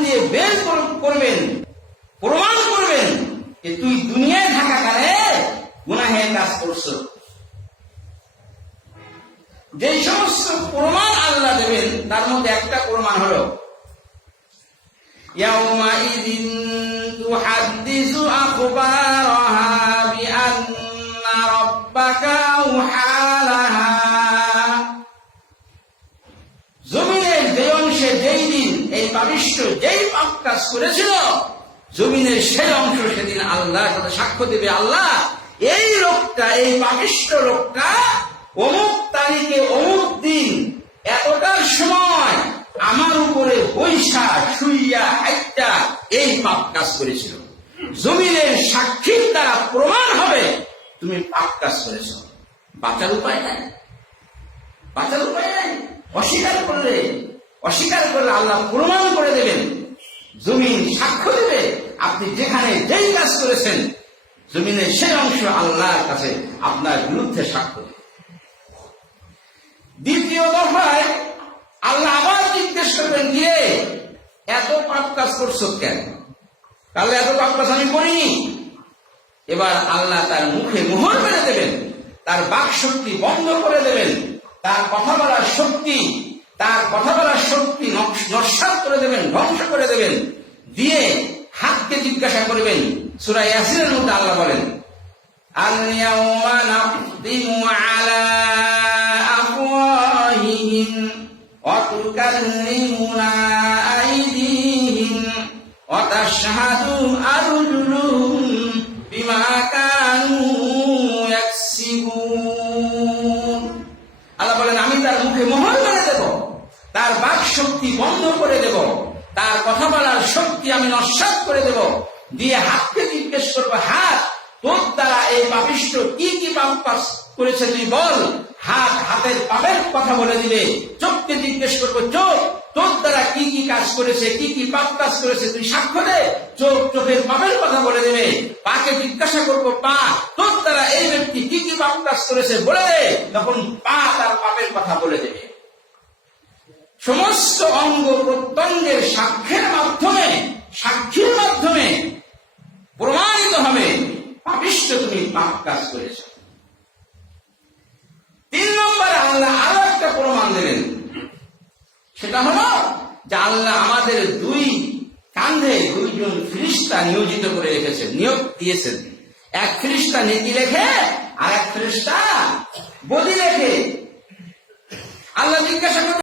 দিয়ে বের করবেন, প্রমাণ করবেন যে তুই দুনিয়ায় থাকাকালে গুনাহের কাজ করছো। যে সমস্ত প্রমাণ আল্লাহ দেবেন তার মধ্যে একটা প্রমাণ হলো ইয়াউমাইযিন তুহাদ্দিসু আখবারাহা বিআন্না রাব্বাকা আওহা লাহা। জমিনের যে অংশে যেই দিন এই পাপিষ্ঠ যেই পাপ কাজ করেছিল, জমিনের সেই অংশ সেদিন আল্লাহর সাথে সাক্ষ্য দেবে, আল্লাহ এই লোকটা, এই পাপিষ্ঠ লোকটা অমুক তারিখে অমুক দিন এতটার সময় আমার উপরে বৈশা শুইয়া হাইটা এই পাপ কাজ করেছিল। জমিনের সাক্ষীর দ্বারা প্রমাণ হবে তুমি পাপ কাজ করেছ। বাঁচার উপায় নাই, বাঁচার উপায় নাই। অস্বীকার করলে আল্লাহ প্রমাণ করে দেবেন, জমিন সাক্ষ্য দেবে আপনি যেখানে যেই কাজ করেছেন, জমিনের সেই অংশ আল্লাহর কাছে আপনার বিরুদ্ধে সাক্ষ্য দেবে। দ্বিতীয় দফায় আল্লাহ আবার জিজ্ঞেস করবেন, গিয়ে এত পাপ কাজ করছো কেন? তাহলে এত পাপ কাজ আমি করিনি। এবার আল্লাহ তার মুখে মোহর মেরে দেবেন, তার বাক শক্তি বন্ধ করে দেবেন, তার কথা বলার শক্তি নস্যাৎ করে দেবেন, ধ্বংস করে দেবেন। দিয়ে হাতকে জিজ্ঞাসা করবেন। সূরা ইয়াসিনের মধ্যে আল্লাহ বলেন, আল ইয়াউমা নাখতিমু আলা আফওয়াহিহিম ওয়া তুকাল্লিমুনা আইদিহিম ওয়া তাশহাদু আরজুলুহুম বিমা কানু ইয়াকসিবুন। আল্লাহ বলেন, আমি তার মুখে মোহর মেরে দেব, তার বাক শক্তি বন্ধ করে দেব, তার কথা বলার শক্তি আমি নস্যাৎ করে দেব। দিয়ে হাতকে জিজ্ঞেস করবো, হাত তোর দ্বারা এই পাপিষ্ঠ কি কি পাপ কাজ করেছে তুই বল। হাত হাতের পাপের কথা বলে দিবে। চোখকে জিজ্ঞেস করবো, চোখ তোর দ্বারা কি কি কাজ করেছে, কি কি পাপ কাজ করেছে তুই সাক্ষ্য দে। চোখ চোখের পাপের কথা বলে দেবে। পাকে জিজ্ঞাসা করবো, পা তোর দ্বারা এই ব্যক্তি কি কি পাপ কাজ করেছে বলে দে। তখন পা তার পাপের কথা বলে দেবে। সমস্ত অঙ্গ প্রত্যঙ্গের সাক্ষ্যের মাধ্যমে প্রমাণিত হবে পাপিষ্ঠ তুমি পাপ কাজ করেছ। 3 নম্বরে আল্লাহ আরো একটা প্রমাণ দেবেন। সেটা হলো যে আল্লাহ আমাদের 2 কাঁধে 2 জন ফেরেশতা নিয়োজিত করে রেখেছেন, নিয়োগ দিয়েছেন। এক ফেরেশতা নেকি লেখে, আর এক ফেরেশতা বদি লেখে। আল্লাহ জিজ্ঞাসা